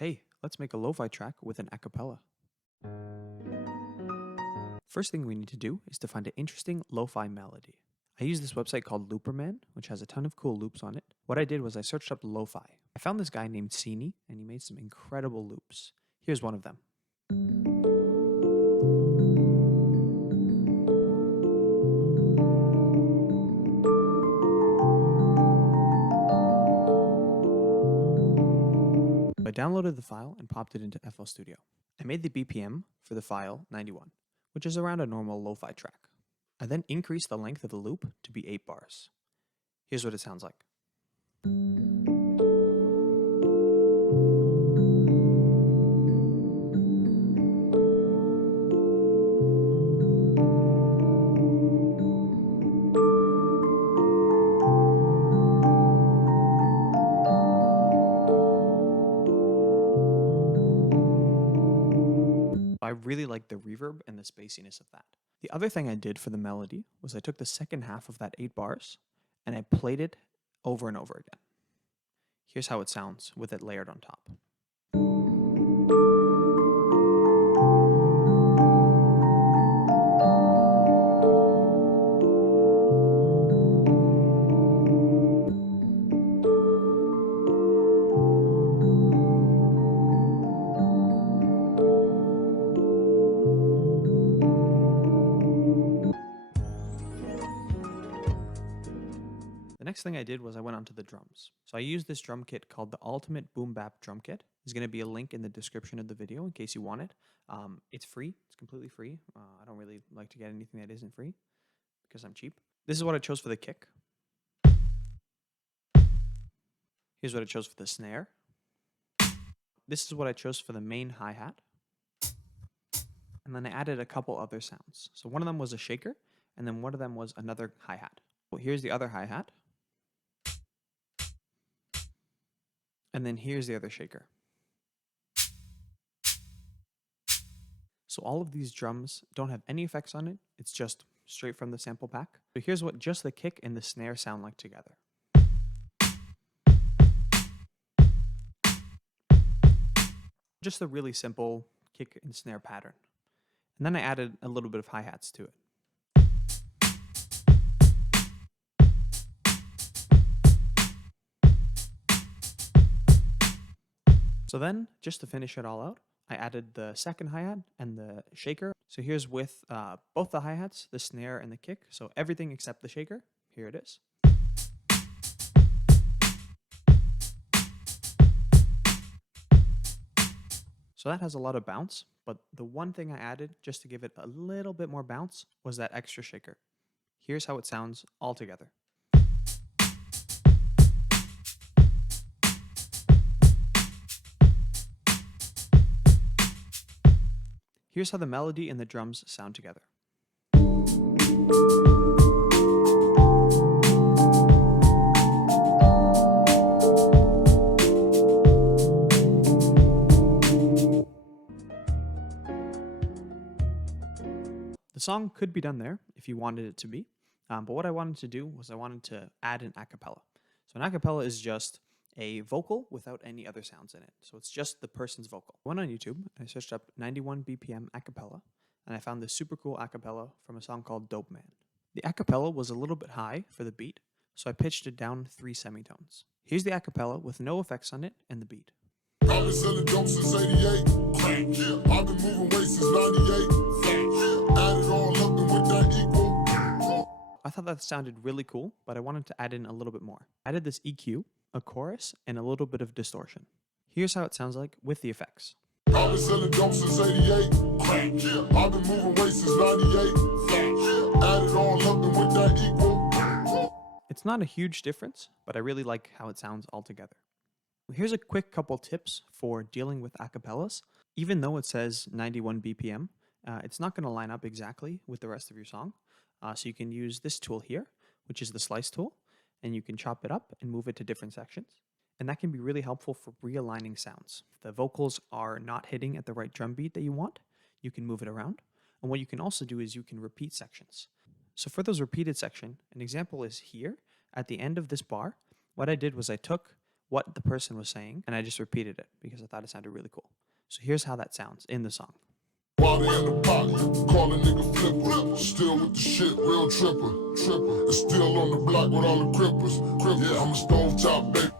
Hey, let's make a lo-fi track with an acapella. First thing we need to do is to find an interesting lo-fi melody. I use this website called Looperman, which has a ton of cool loops on it. What I did was I searched up lo-fi. I found this guy named Seenie, and he made some incredible loops. Here's one of them. I downloaded the file and popped it into FL Studio. I made the BPM for the file 91, which is around a normal lo-fi track. I then increased the length of the loop to be 8 bars. Here's what it sounds like. I really like the reverb and the spaciness of that. The other thing I did for the melody was I took the second half of that 8 bars and I played it over and over again. Here's how it sounds with it layered on top. The next thing I did was I went onto the drums. So I used this drum kit called the Ultimate Boom Bap Drum Kit. There's going to be a link in the description of the video in case you want it. It's free. It's completely free. I don't really like to get anything that isn't free because I'm cheap. This is what I chose for the kick. Here's what I chose for the snare. This is what I chose for the main hi-hat. And then I added a couple other sounds. So one of them was a shaker, and then one of them was another hi-hat. Well, here's the other hi-hat. And then here's the other shaker. So all of these drums don't have any effects on it. It's just straight from the sample pack. So here's what just the kick and the snare sound like together. Just a really simple kick and snare pattern. And then I added a little bit of hi-hats to it. So then, just to finish it all out, I added the second hi-hat and the shaker. So here's with both the hi-hats, the snare, and the kick. So everything except the shaker. Here it is. So that has a lot of bounce, but the one thing I added just to give it a little bit more bounce was that extra shaker. Here's how it sounds all together. Here's how the melody and the drums sound together. The song could be done there if you wanted it to be, but what I wanted to do was I wanted to add an acapella. So an acapella is just a vocal without any other sounds in it. So it's just the person's vocal. I went on YouTube and I searched up 91 BPM acapella, and I found this super cool acapella from a song called Dope Man. The acapella was a little bit high for the beat, so I pitched it down 3 semitones. Here's the acapella with no effects on it and the beat. I've been selling dope since 88. Yeah. I've been moving weight since 98. Yeah. Add it all up and with that equal. I thought that sounded really cool, but I wanted to add in a little bit more. I added this EQ, a chorus, and a little bit of distortion. Here's how it sounds like with the effects. I've been selling dope since 88. Yeah. I've been moving weight since 98. Yeah. Add it all up and with that equal. It's not a huge difference, but I really like how it sounds all together. Here's a quick couple tips for dealing with acapellas. Even though it says 91 BPM, it's not going to line up exactly with the rest of your song. So you can use this tool here, which is the slice tool, and you can chop it up and move it to different sections. And that can be really helpful for realigning sounds. If the vocals are not hitting at the right drum beat that you want, you can move it around. And what you can also do is you can repeat sections. So for those repeated section, an example is here at the end of this bar. What I did was I took what the person was saying, and I just repeated it because I thought it sounded really cool. So here's how that sounds in the song. Body in the pot, call a nigga flipper. Still with the shit, real tripper. And still on the block with all the crippers. Yeah, I'm a stovetop baby.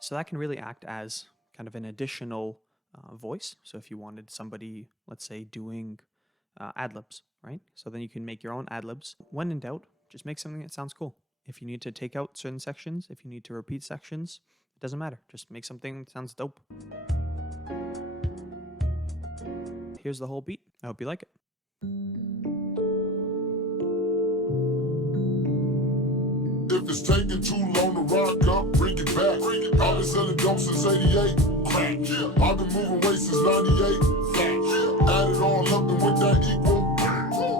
So that can really act as kind of an additional voice. So if you wanted somebody, let's say, doing ad-libs, right? So then you can make your own ad-libs. When in doubt, just make something that sounds cool. If you need to take out certain sections, if you need to repeat sections, it doesn't matter. Just make something that sounds dope. Here's the whole beat. I hope you like it. If it's taking too long to rock up, bring it back. I've been selling dope since 88. Crack. I've been moving weight since 98. Fat. Add it all up and with that equal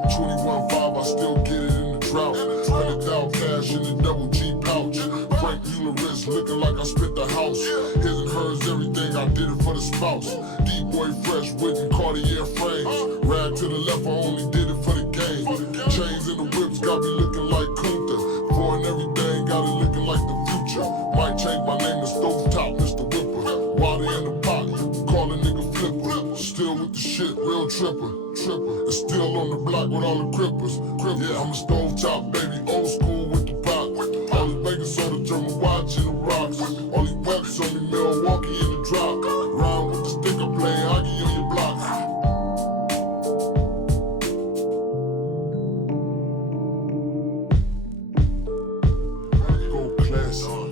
21.5, I still get it in the drought. 100,000 cash in the double G pouch. Frank Mueller wrist looking like I spit the house. His and hers, everything, I did it for the spouse. D-boy fresh with Cartier frames. Rag to the left, I only did it for the game. Chains and the whips got me looking like Kunta. And everything got it looking like the future. Might change my name to Stovetop, Mr. Whipper. Water in the pot, call a nigga flipper. Still with the shit, real tripper. And still on the block with all the crippers. Yeah, I'm a stovetop baby, old school with the pot. All this baking soda, German watch in the rocks. All these webs on me, Milwaukee in the drop. Rhyme with the stick, I play hockey on your block.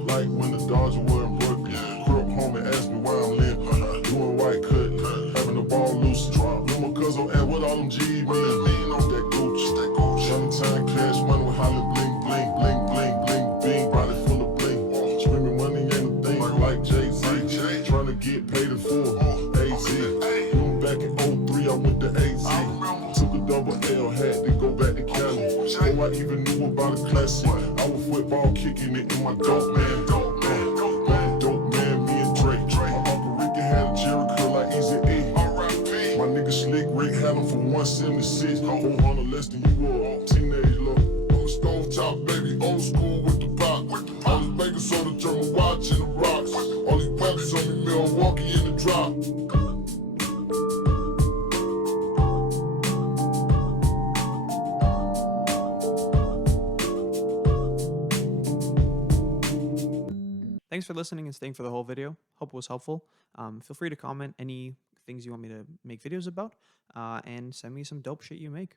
Like when the Dodgers were in Brooklyn. Grew up home and asked me why I'm living. Doing white cutting, having the ball loose. With my cousin at what all them G's mean. On that Gucci. Valentine cash money with Holly bling bling. Bling bling bling bing. Body full of bling. Screaming money ain't a thing like Jay-Z. Trying to get paid in full. AZ. Back in 03 I went to AZ. Took a double L, had to go back to Cali. Before I even knew about a classic, I was football kicking it in my dope man. Dope man, me and Drake. My Uncle Ricky had a Jerry curl like Easy E. My nigga Slick Rick had him for 176. 400 less than you were. Teenage look. I'm a stovetop baby, old school with the pot. All this baking soda, German watch in the rocks. All these webs on me, Milwaukee in the drop. Thanks for listening and staying for the whole video. Hope it was helpful. Feel free to comment any things you want me to make videos about, and send me some dope shit you make.